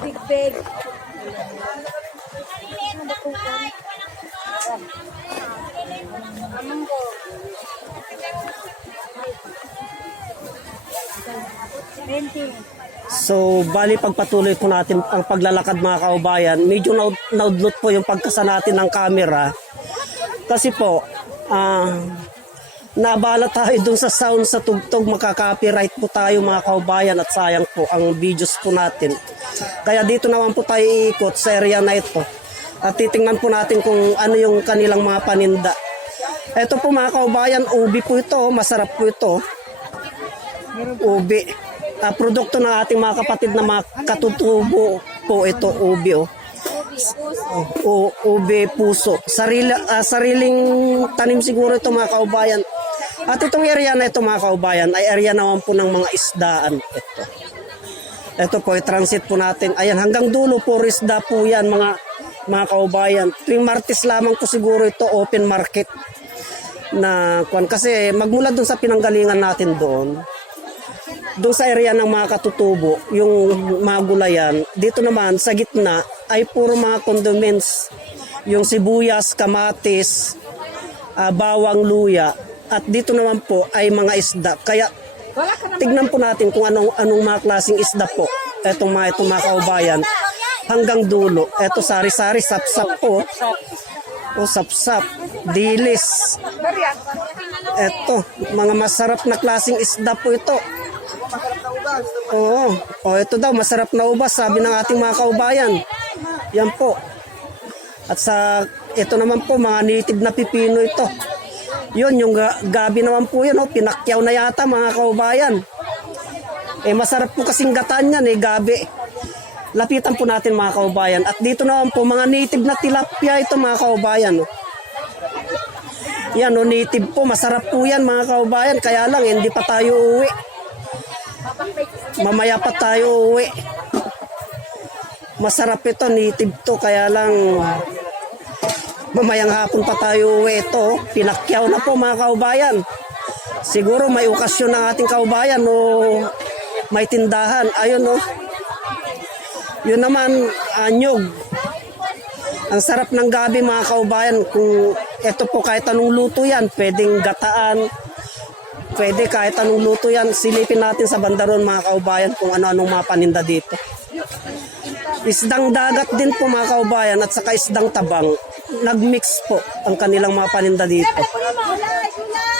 Big bag. So, bali pagpatuloy po natin ang paglalakad mga kaubayan, medyo naudlot po yung pagkasa natin ng camera. Kasi po, nabala tayo dun sa sound sa tugtog, makaka-copyright po tayo mga kaubayan at sayang po ang videos po natin. Kaya dito naman po tayo iikot sa area na ito at titingnan po natin kung ano yung kanilang mga paninda. Ito po mga kaubayan, ubi po ito, masarap po ito. Ubi. Produkto ng ating mga kapatid na mga katutubo po ito, ubi. Ubi puso. Sariling tanim siguro ito mga kaubayan. At itong area na ito mga kaubayan ay area naman po ng mga isdaan. Ito po, i-transit po natin. Ayan, hanggang dulo po isda po yan mga kaubayan. Tuwing Martes lamang po siguro ito open market. Kasi magmula dun sa pinanggalingan natin doon sa area ng mga katutubo, yung mga gulayan, dito naman sa gitna ay puro mga condiments, yung sibuyas, kamatis, bawang, luya, at dito naman po ay mga isda. Kaya tignan po natin kung anong mga klaseng isda po itong mga kaubayan hanggang dulo. Ito sari-sari, sapsap po. O sapsap, dilis. Ito, mga masarap na klaseng isda po ito. Oo. Ito daw, masarap na ubas, sabi ng ating mga kaubayan. Yan po. At ito naman po, mga native na pipino ito. Yun, yung gabi naman po yun, pinakyaw na yata mga kaubayan. Masarap po kasing gataan yan, gabi. Lapitan po natin mga kaubayan. At dito naman po, mga native na tilapia ito mga kaubayan. Yan, native po, masarap po yan mga kaubayan. Kaya lang, hindi pa tayo uwi. Mamaya pa tayo uwi. Masarap ito, native to, kaya lang mamayang hapon pa tayo uwi ito. Pinakyaw na po mga kaubayan. Siguro may okasyon ng ating kaubayan o may tindahan. Ayun yun naman, anyog. Ang sarap ng gabi mga kaubayan. Kung ito po kahit anong luto yan, pwedeng gataan, pwede kahit anong luto yan. Silipin natin sa bandaron mga kaubayan kung ano-anong mga paninda dito. Isdang dagat din po mga kaubayan at saka isdang tabang. Nagmix po ang kanilang mga paninda dito.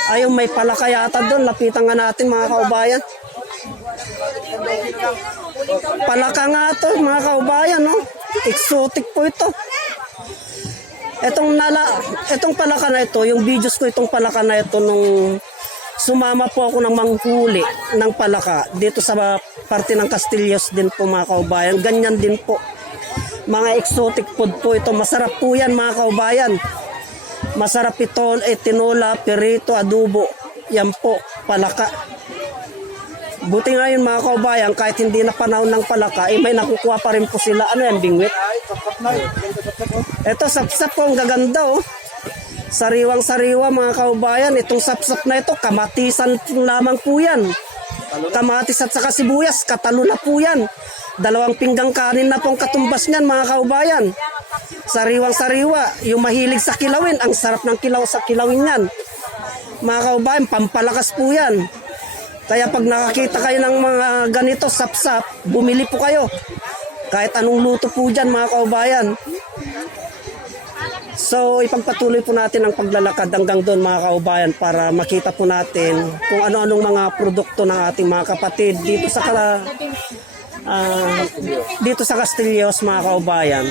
Ayun, may palaka yata doon. Lapitan nga natin mga kaubayan. Palaka nga to mga kaubayan. Exotic po ito. Itong palaka na ito, yung videos ko itong palaka na ito nung sumama po ako ng manghuli ng palaka dito sa parte ng Castillos din po mga kaubayan. Ganyan din po. Mga exotic food po ito. Masarap po yan mga kaubayan. Masarap ito, tinola, perito, adobo. Yan po, palaka. Buti ngayon mga kaubayan, kahit hindi na panahon ng palaka, may nakukuha pa rin po sila. Ano yan, bingwit? Ito, sapsap po, ang gaganda Sariwang-sariwa mga kaubayan. Itong sapsap na ito, kamatisan lamang po yan. Kamatis at saka sibuyas, katalo na po yan. 2 pinggang kanin na pong katumbas niyan mga kaubayan. Sariwang-sariwa. Yung mahilig sa kilawin, ang sarap ng kilaw sa kilawin yan. Mga kaubayan, pampalakas po yan. Kaya pag nakakita kayo ng mga ganito sapsap, bumili po kayo. Kahit anong luto po dyan mga kaubayan. So, ipagpatuloy po natin ang paglalakad hanggang doon mga kaubayan para makita po natin kung ano-anong mga produkto ng ating mga kapatid dito sa Castillos mga kaubayan.